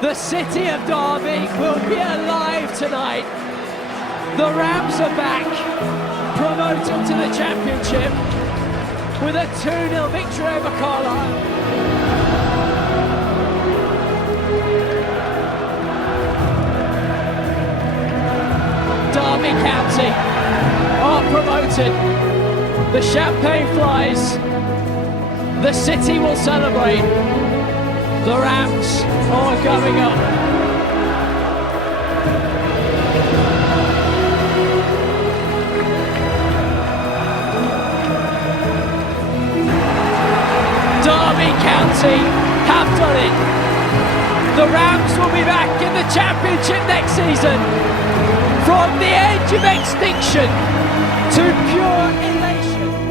The city of Derby will be alive tonight. The Rams are back, promoted to the Championship with a 2-0 victory over Carlisle. Derby County are promoted. The champagne flies. The city will celebrate. The Rams are going up. Derby County have done it. The Rams will be back in the Championship next season. From the edge of extinction to pure elation.